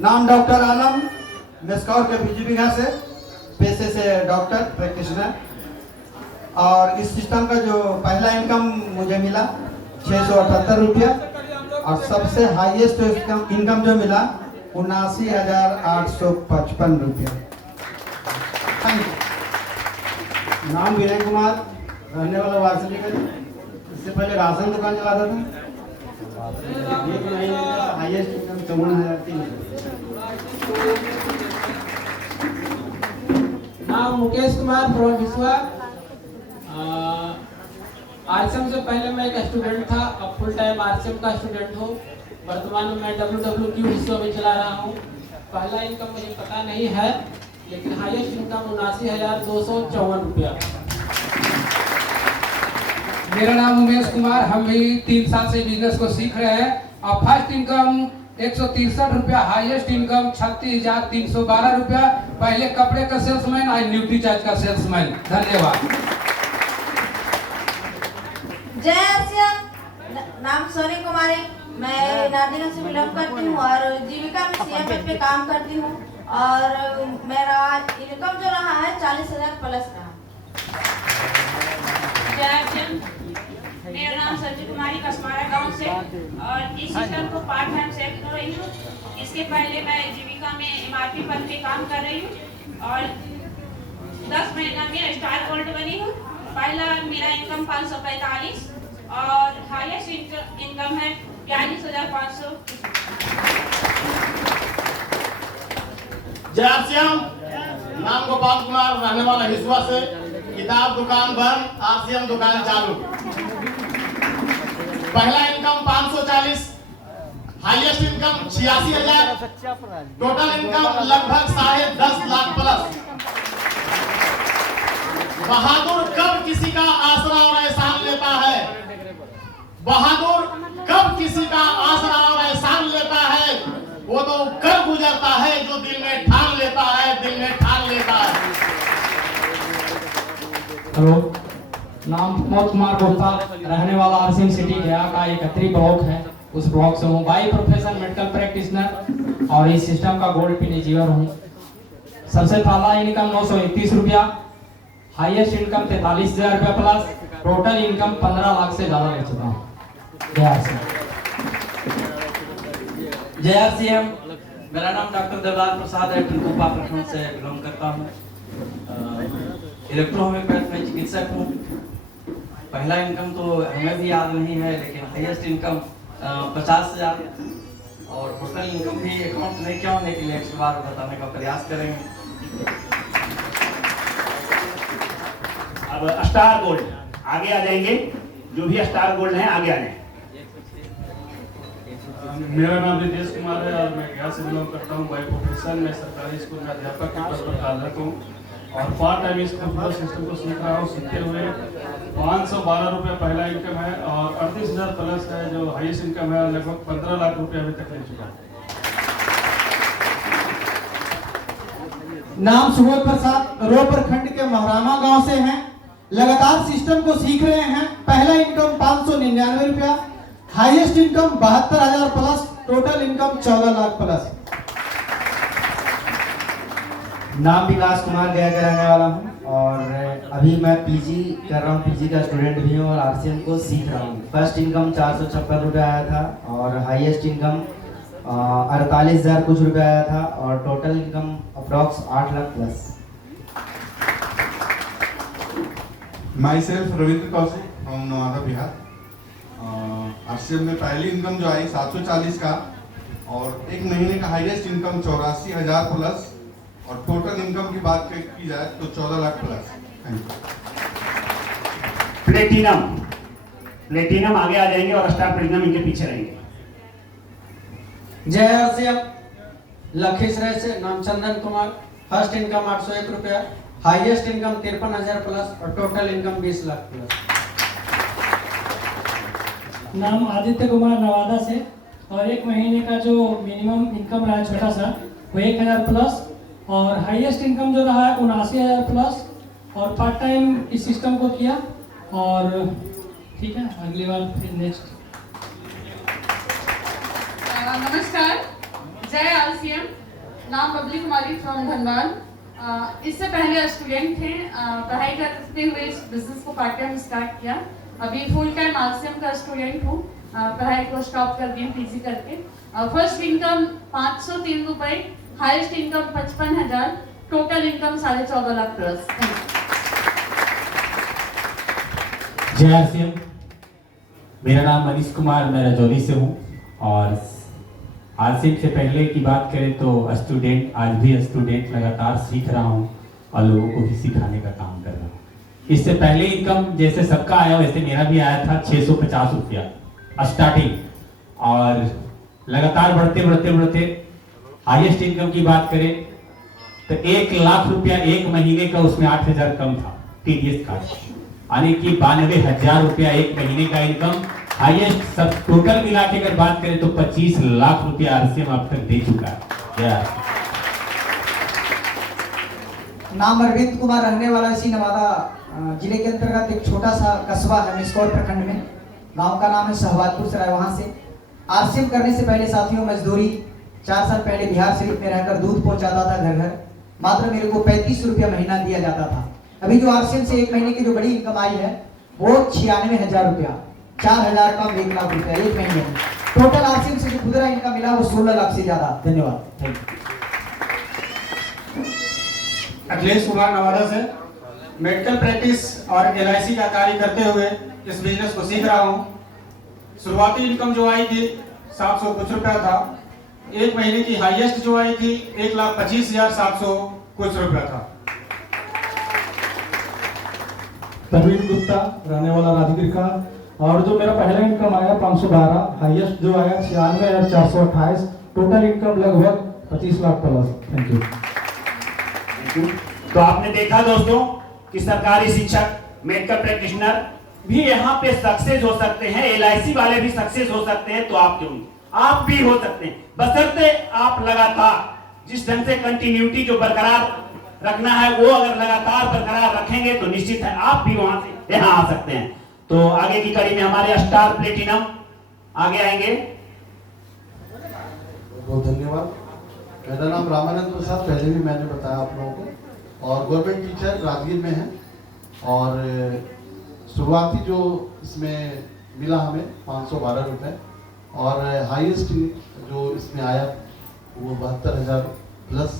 नाम डॉक्टर आलम, मेस्कौर के बीजीबिघा से, पेशे से डॉक्टर प्रैक्टिशनर। और इस सिस्टम का जो पहला इनकम मुझे मिला 678 रुपया और सबसे हाईएस्ट इनकम जो मिला 79,855 रुपया। नाम विनय कुमार, रहने वाला वारसलीगंज। इससे पहले राशन दुकान चलाता था। Highest income 54,300। नाम मुकेश कुमार फ्रॉम विश्वा। आरसीएम से पहले मैं एक स्टूडेंट था, अब फुल टाइम आरसीएम का स्टूडेंट हूँ। वर्तमान में मैं WWQ विश्वा में चला रहा हूँ। पहला इनकम मुझे पता नहीं है, लेकिन हाईएस्ट इनकम 79,254 रुपया। मेरा नाम उमेश कुमार, हम भी 3 साल से बिजनेस को सीख रहे हैं। और फर्स्ट इनकम 163 रुपया, हाईएस्ट इनकम 36,312 रुपया। पहले कपड़े का सेल्समैन, आज न्यूट्री चार्ज का सेल्समैन। धन्यवाद। जय श्याम। नाम सोनी कुमारी, मैं नादिया से बिलोंग करती हूँ और जीविका में CMF पे काम करती हूँ। और मेरा इनकम जो रहा है 40,000 प्लस रहा। जय श्याम। मेरा नाम संजय कुमारी, कसमारा गांव से, और इस सिस्टम को पार्ट टाइम से कर रही हूँ। इसके पहले मैं जीविका में MRP पद पे काम कर रही हूँ और 10 महीना में स्टार गोल्ड बनी हूँ। पहला मेरा इनकम 545 और हाईएस्ट इनकम है 42,500। जय श्याम। नाम गोपाल कुमार, रहने वाला हिस्वा से। किताब दुकान बंद, RCM दुकान चालू। पहला income 540, highest income 86,000, total income लगभग 10.5 लाख प्लस। बहादुर कब किसी का आसरा और एहसान लेता है? बहादुर कब किसी का आसरा और एहसान लेता है? वो तो कर गुजरता है जो दिल में ठान लेता है, दिल में ठान लेता है। हेलो, नाम प्रमोद कुमार गुप्ता, रहने वाला RCM सिटी गया का 31 ब्लॉक है, उस ब्लॉक से हूँ। बाई प्रोफेशन मेडिकल प्रैक्टिशनर और इस सिस्टम का गोल्ड पिन अचीवर हूँ। सबसे पहला इनकम 931 रुपया, हाईएस्ट इनकम 43,000 रुपया प्लस, टोटल इनकम 15 लाख से ज्यादा ले चुका हूँ। जय RCM। मेरा नाम डॉक्टर देवलाल प्रसाद है, टिंकुपा प्रखंड से बिलोंग करता हूँ। इलेक्ट्रोहोम्योपैथ में चिकित्सक हूँ। पहला इनकम तो हमें भी याद नहीं है, लेकिन हाईएस्ट इनकम 50,000 और टोटल इनकम भी अकाउंट नहीं किया हूँ, लेकिन नेक्स्ट बार बताने का प्रयास करेंगे। अब स्टार गोल्ड आगे आ जाएंगे, जो भी स्टार गोल्ड हैं आगे आ जाएंगे। मेरा नाम रितेश कुमार है और मैं गया से बिलोंग करता हूँ। बाई प्रोफेशन में सरकारी स्कूल में अध्यापक के पद पर कार्यरत हूँ और पार्ट टाइम इस कंप्यूटर सिस्टम को सीख रहा हूँ। सीखते हुए 512 रुपये पहला इनकम है और 38,000 प्लस है जो हाईएस्ट इनकम है। लगभग 15 लाख रुपये अभी तक ले चुका है। नाम सुबोध प्रसाद, रोपर खंड के महरामा गांव से हैं। लगातार सिस्टम को सीख रहे हैं। पहला इनकम 599 रुपया, highest income 72,000 plus, total income 14 lakh plus. नाम विकास कुमार गया का रहने वाला हूँ और अभी मैं PG कर रहा हूँ, PG का स्टूडेंट भी हूँ और RCM को सीख रहा हूँ। फर्स्ट इनकम 456 रुपये आया था और हाईएस्ट इनकम 48,000 कुछ रुपये आया था और total income approx 8 lakh plus. My self Ravindra Kaushik from Nawada Bihar. RCM में पहली इनकम जो आई 740 का और एक महीने का हाईएस्ट इनकम 84,000 प्लस और टोटल इनकम की बात की जाए तो 14 लाख प्लस। प्लेटिनम आगे आ जाएंगे और स्टार प्लेटिनम इनके पीछे रहेंगे। जय RCM। लखीसराय से नाम चंदन कुमार, फर्स्ट इनकम 801 रुपया, हाईएस्ट इनकम 53,000 प्लस और टोटल इनकम 20 लाख प्लस। नाम आदित्य कुमार, नवादा से, और एक महीने का जो मिनिमम इनकम रहा छोटा सा वो 1,000 प्लस और हाईएस्ट इनकम जो रहा है 79,000 प्लस और पार्ट टाइम इस सिस्टम को किया। और ठीक है, अगली बार फिर नेक्स्ट। नमस्कार, जय RCM। नाम बबली कुमारी फ्रॉम धनबाद। इससे पहले स्टूडेंट थे, पढ़ाई करते हुए इस बिजनेस को पार्ट टाइम स्टार्ट किया। अभी फुल टाइम आरसीएम का स्टूडेंट हूँ, पढ़ाई को स्टॉप कर दी पीजी करके। फर्स्ट इनकम 503 रुपए, highest income 55,000, total income 14.5 lakh plus. जय आरसीएम। मेरा नाम मनीष कुमार, मैं रजौली से हूँ और आरसीएम से पहले की बात करें तो स्टूडेंट, आज भी स्टूडेंट लगातार सीख रहा हूँ और लोगों को भी सिखाने का काम कर रहा हूँ। इससे पहले इनकम जैसे सबका आया वैसे मेरा भी आया था 650 रुपया स्टार्टिंग, और लगातार बढ़ते बढ़ते बढ़ते हाईएस्ट इनकम की बात करें तो 1 लाख रुपया एक महीने का, उसमें 8,000 कम था टीडीएस का, यानी कि 92,000 रुपया एक महीने का इनकम हाईएस्ट। सब टोटल मिला के अगर बात करें तो 25 लाख रुपया आरसीएम अब तक दे चुका है। नाम अरविंद कुमार, रहने वाला इसी नवादा जिले के अंतर्गत एक छोटा सा कस्बा है मिसकौर प्रखंड में। गांव का नाम है शहबाजपुर सराय। वहां से आरसीएम करने से पहले साथियों मजदूरी 4 साल पहले बिहार शरीफ में रहकर दूध पहुंचाता था घर घर। मात्र मेरे को 35 रुपया महीना दिया जाता था। अभी जो आरसीएम से एक महीने की जो बड़ी इनकम आई है वो 96,000 रुपया, 4,000 कम 1 लाख रुपया एक महीने में। टोटल आरसीएम से जो खुदरा इनकम मिला वो 16 लाख से ज्यादा। धन्यवाद। Thank you. अखिलेश कुमार, नवादा से। मेडिकल प्रैक्टिस और एलआईसी का कार्य करते हुए इस बिजनेस को सीख रहा हूँ। शुरुआती इनकम जो आई थी 700 कुछ रुपया था। एक महीने की हाईएस्ट जो आई थी 1,25,700 कुछ रुपया था। प्रवीण गुप्ता, रहने वाला राजगीर का, और जो मेरा पहला इनकम आया 512, हाईएस्ट जो आया 96,428, टोटल इनकम लगभग 25 लाख प्लस। Thank you. तो आपने देखा दोस्तों कि सरकारी शिक्षक, मेडिकल प्रैक्टिशनर भी यहाँ पे सक्सेस हो सकते हैं, एलआईसी वाले भी सक्सेस हो सकते हैं, तो आप क्यों नहीं, आप भी हो सकते हैं, बशर्ते आप लगातार जिस ढंग से कंटिन्यूटी जो बरकरार रखना है वो अगर लगातार बरकरार रखेंगे तो निश्चित है आप भी वहां से यहाँ आ सकते हैं। तो आगे की कड़ी में हमारे स्टार प्लेटिनम आगे आएंगे। बहुत धन्यवाद। मेरा नाम रामानंद प्रसाद, पहले भी मैंने बताया आप लोगों को, और गवर्नमेंट टीचर राजगीर में है। और शुरुआती जो इसमें मिला हमें 512 रुपये, और हाईएस्ट जो इसमें आया वो 72,000 प्लस।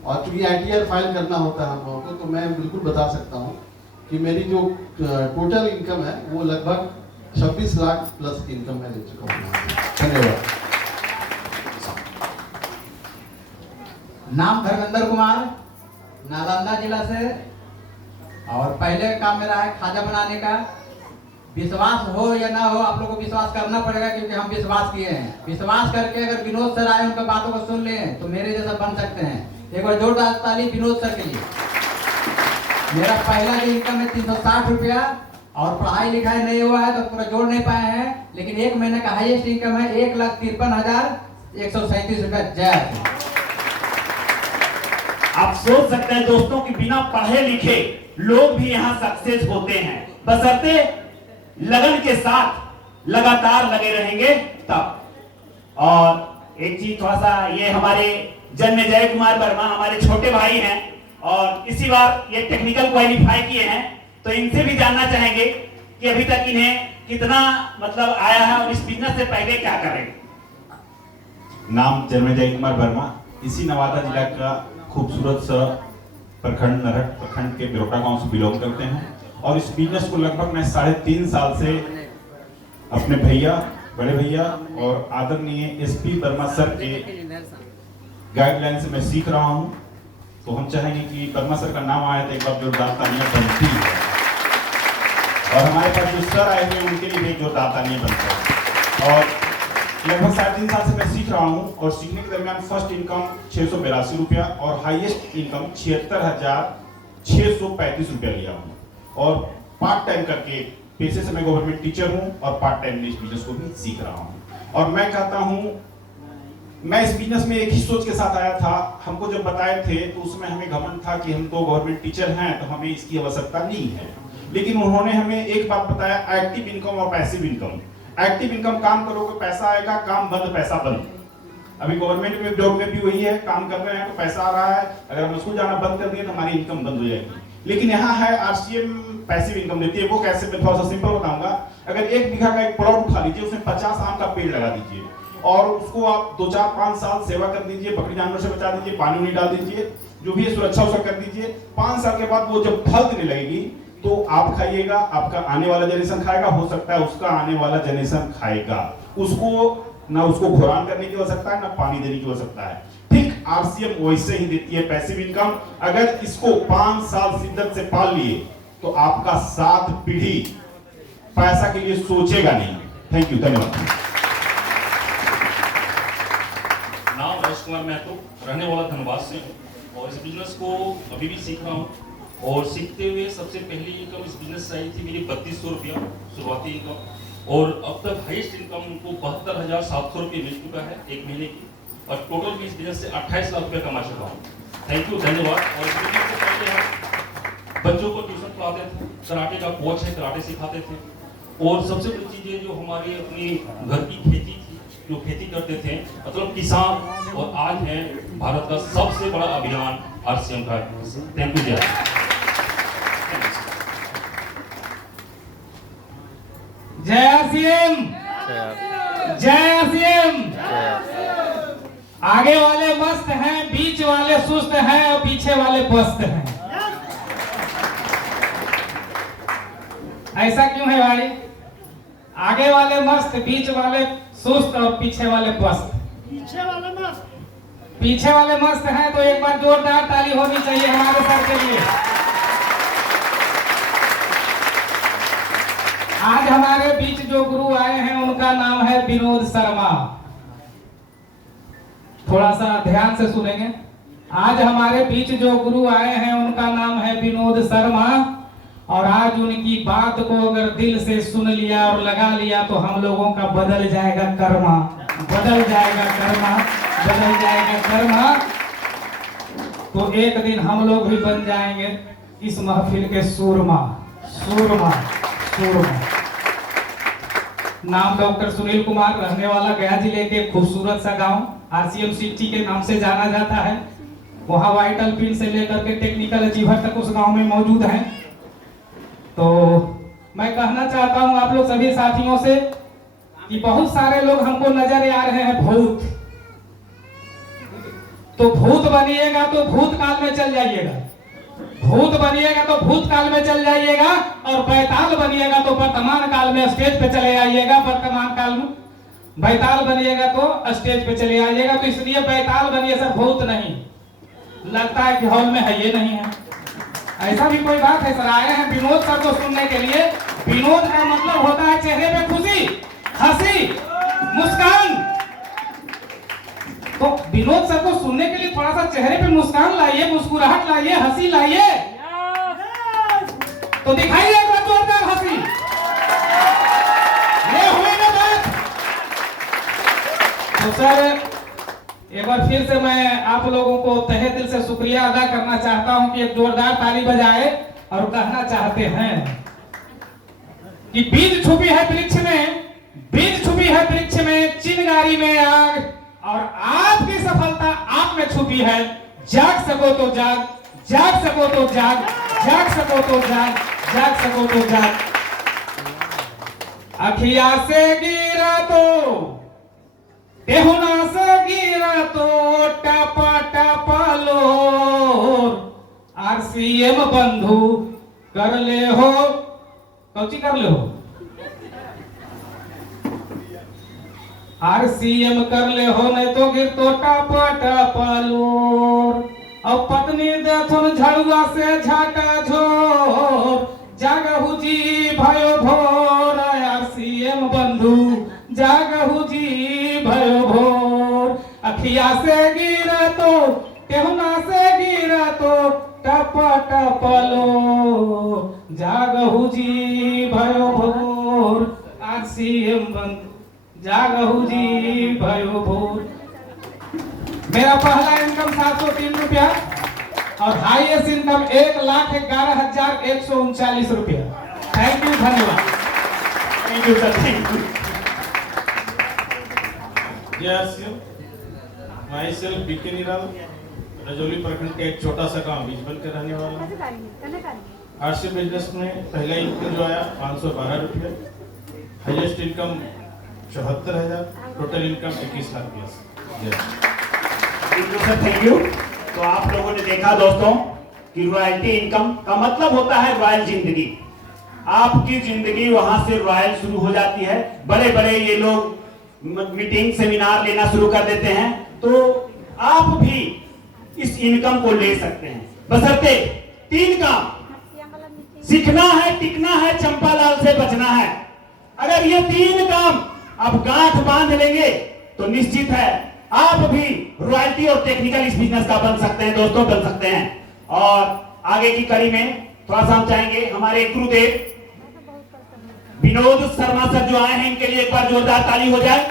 और चूँकि ITR फाइल करना होता है हम लोगों को, तो मैं बिल्कुल बता सकता हूँ कि मेरी जो टोटल इनकम है वो लगभग 26 लाख प्लस इनकम मैं ले चुका हूँ। धन्यवाद। नाम धर्मेंद्र कुमार, नालंदा जिला से, और पहले काम मेरा है खाजा बनाने का। विश्वास हो या ना हो, आप लोगों को विश्वास करना पड़ेगा क्योंकि हम विश्वास किए हैं। विश्वास करके अगर विनोद सर आए उनका बातों को सुन लें तो मेरे जैसा बन सकते हैं। एक बार जोरदार ताली विनोद सर के लिए। मेरा पहला जो इनकम है 360 रुपया, और पढ़ाई लिखाई नहीं हुआ है तो पूरा जोड़ नहीं पाए हैं, लेकिन एक महीने का हाईएस्ट इनकम है 1,53,137 रुपया। जय। आप सोच सकते हैं दोस्तों कि बिना पढ़े लिखे लोग भी यहाँ सक्सेस होते हैं, बशर्ते लगन के साथ लगातार लगे रहेंगे तब। और एक चीज थोड़ा सा, ये हमारे जन्मेजय कुमार वर्मा हमारे छोटे भाई हैं और इसी बार ये टेक्निकल क्वालिफाई किए हैं, तो इनसे भी जानना चाहेंगे कि अभी तक इन्हें कितना मतलब आया है और इस बिजनेस से पहले क्या करेंगे। नाम जन्मेजय कुमार वर्मा, इसी नवादा जिला का खूबसूरत सा प्रखंड नरक प्रखंड के बिरोटा गांव से बिलोंग करते हैं, और इस बिजनेस को लगभग मैं 3.5 साल से अपने भैया, बड़े भैया और आदरणीय SP वर्मा सर के गाइडलाइन से मैं सीख रहा हूं। तो हम चाहेंगे कि वर्मा सर का नाम आया तो एक बार जोरदार तालियां बनती है, और हमारे पास जो सर आए हुए उनके लिए भी जोरदार तालियां बनती है। और लगभग 3.5 साल से मैं सीख रहा हूं, और सीखने के दरमियान फर्स्ट इनकम 682 रुपया और हाईएस्ट इनकम 76,635 रुपया लिया हूं। और पार्ट टाइम करके, पेशे से मैं गवर्नमेंट टीचर हूं और पार्ट टाइम में इस बिजनेस को भी सीख रहा हूं। और मैं कहता हूं, मैं इस बिजनेस में एक ही सोच के साथ आया था। हमको जब बताए थे तो उसमें हमें घमंड था कि हम तो गवर्नमेंट टीचर हैं तो हमें इसकी आवश्यकता नहीं है, लेकिन उन्होंने हमें एक बात बताया, एक्टिव इनकम और पैसिव इनकम। एक्टिव इनकम, काम करोगे पैसा आएगा, काम बंद पैसा बंद। अभी गवर्नमेंट में जॉब में भी वही है, काम कर रहे हैं तो पैसा आ रहा है, अगर हम स्कूल जाना बंद कर दिए तो हमारी इनकम बंद हो जाएगी। लेकिन यहाँ है आरसीएम पैसिव इनकम देती है। वो कैसे, मैं थोड़ा सा सिंपल बताऊंगा। अगर 1 बीघा का एक प्लॉट उठा लीजिए, उसमें 50 आम का पेड़ लगा दीजिए और उसको आप 2, 4, 5 साल सेवा कर दीजिए, बकरी जानवर से बचा दीजिए, पानी नहीं डाल दीजिए, जो भी है सुरक्षा उसका कर दीजिए। 5 साल के बाद वो जब फल देने लगेगी तो आप खाइएगा, आपका आने वाला जनरेशन खाएगा, हो सकता है उसका आने वाला जनरेशन खाएगा। उसको ना उसको घुरान करने की आवश्यकता है, ना पानी देने की आवश्यकता है। ठीक आरसीएम वैसे ही देती है पैसिव इनकम। अगर इसको 5 साल शिद्दत से पाल लिए तो आपका 7 पीढ़ी पैसा के लिए सोचेगा नहीं। थैंक यू, धन्यवाद। नाम राजेश कुमार महतो, रहने वाला धनबाद से हूँ और इस बिजनेस को अभी भी सीख रहा हूँ। और सीखते हुए सबसे पहली इनकम इस बिजनेस से आई थी मेरी 3200 रुपया शुरुआती इनकम, और अब तक हाईएस्ट इनकम उनको 72,700 रुपये मिल चुका है 1 महीने की, और टोटल भी इस बिजनेस से 28 लाख रुपये कमा चुका हूँ। थैंक यू, धन्यवाद। और इस बिजनेस से पहले हम बच्चों को ट्यूशन पढ़ाते थे, कराटे का कोच है, कराटे सिखाते थे, और सबसे बड़ी चीज़ है जो हमारी अपनी घर की खेती थी, जो खेती करते थे, मतलब किसान, और आज है भारत का सबसे बड़ा अभियान आरसीएम का। Thank you. जय आरसीएम, जय आरसीएम। आगे वाले मस्त हैं, बीच वाले सुस्त हैं और पीछे वाले पस्त हैं। ऐसा क्यों है भाई? आगे वाले मस्त, बीच वाले सुस्त और पीछे वाले पस्त। पीछे वाले मस्त हैं तो एक बार जोरदार ताली होनी चाहिए हमारे सर के लिए। आज हमारे बीच जो गुरु आए हैं उनका नाम है विनोद शर्मा। थोड़ा सा ध्यान से सुनेंगे। आज हमारे बीच जो गुरु आए हैं उनका नाम है विनोद शर्मा, और आज उनकी बात को अगर दिल से सुन लिया और लगा लिया तो हम लोगों का बदल जाएगा कर्मा, बदल जाएगा कर्मा, बदल जाएगा कर्मा। तो एक दिन हम लोग भी बन जाएंगे इस महफिल के सूरमा, सूरमा, सूरमा। नाम डॉक्टर सुनील कुमार, रहने वाला गया जिले के खूबसूरत सा गांव आरसीएम सिटी के नाम से जाना जाता है। वहाँ वाइटल पिन से लेकर के टेक्निकल अचीवर तक उस गांव में मौजूद हैं। तो मैं कहना चाहता हूं आप लोग सभी साथियों से कि बहुत सारे लोग हमको नजर आ रहे हैं भूत। तो भूत बनिएगा तो भूतकाल में चल जाइएगा, भूत बनिएगा तो भूतकाल में चल जाइएगा, और बैताल बनिएगा तो वर्तमान काल में स्टेज पे चले आइएगा। वर्तमान काल में बैताल बनिएगा तो स्टेज पे चले आइएगा। तो इसलिए बैताल बनिए सर, भूत नहीं। लगता है कि हॉल में है, ये नहीं है, ऐसा भी कोई बात है सर। आए हैं विनोद सर को सुनने के लिए। विनोद का मतलब होता है चेहरे पे खुशी, हंसी, मुस्कान। तो विनोद सर को सुनने के लिए थोड़ा सा चेहरे पे मुस्कान लाइए, मुस्कुराहट लाइए, हंसी लाइए। तो दिखाइए एक बार जोरदार हंसी। ये हुई ना बात। तो सर एक बार फिर से मैं आप लोगों को तहे दिल से शुक्रिया अदा करना चाहता हूं कि एक जोरदार ताली बजाए, और कहना चाहते हैं कि बीज छुपी है वृक्ष में, बीज छुपी है वृक्ष में, चिंगारी में आग, और आपकी सफलता आप में छुपी है। जाग सको तो जाग, जाग सको तो जाग, जाग सको तो जाग, जाग सको तो जाग। अखिया से गिरा तो देहुना से गिरा तो टपा टपा लो, आरसीएम बंधु कर ले हो, कौची कर ले हो, आरसीएम कर ले हो, नहीं तो गिर तो टपा टपा लो। अब पत्नी देखुन झड़ुआ से झाटा झोर, जागहु जी भयो भोर, आरसीएम बंधु जागहु जी भयो भोर। अखिया से गिरा तो टेहुना से गिरा तो टप टप लो, जागहु जी भयो भोर, आरसीएम बंधु जागहु जी भयो भोर। मेरा पहला इनकम 703 रुपया और हाईएस्ट इनकम 1,11,139 रुपया। थैंक यू, धन्यवाद। Thank you sir, thank you. Myself BK Niral, Rajauli प्रखंड के एक छोटा सा गांव बीजबन के रहने वाला हूँ। आरसी बिजनेस में पहला इनकम जो आया 512 रुपये, highest income 74,000, total income 21 lakh plus. Thank you. तो आप लोगों ने देखा दोस्तों कि रॉयल्टी इनकम का मतलब होता है रॉयल जिंदगी। आपकी जिंदगी वहां से रॉयल शुरू हो जाती है। बड़े बड़े ये लोग मीटिंग सेमिनार लेना शुरू कर देते हैं, तो आप भी इस इनकम को ले सकते हैं, बशर्ते 3 काम: सीखना है, टिकना है, चंपालाल से बचना है। अगर ये 3 काम आप गांठ बांध लेंगे तो निश्चित है आप भी रॉयल्टी और टेक्निकल इस बिजनेस का बन सकते हैं दोस्तों, बन सकते हैं। और आगे की कड़ी में थोड़ा सा हम चाहेंगे हमारे गुरुदेव विनोद शर्मा सर जो आए हैं, इनके लिए एक बार जोरदार ताली हो जाए।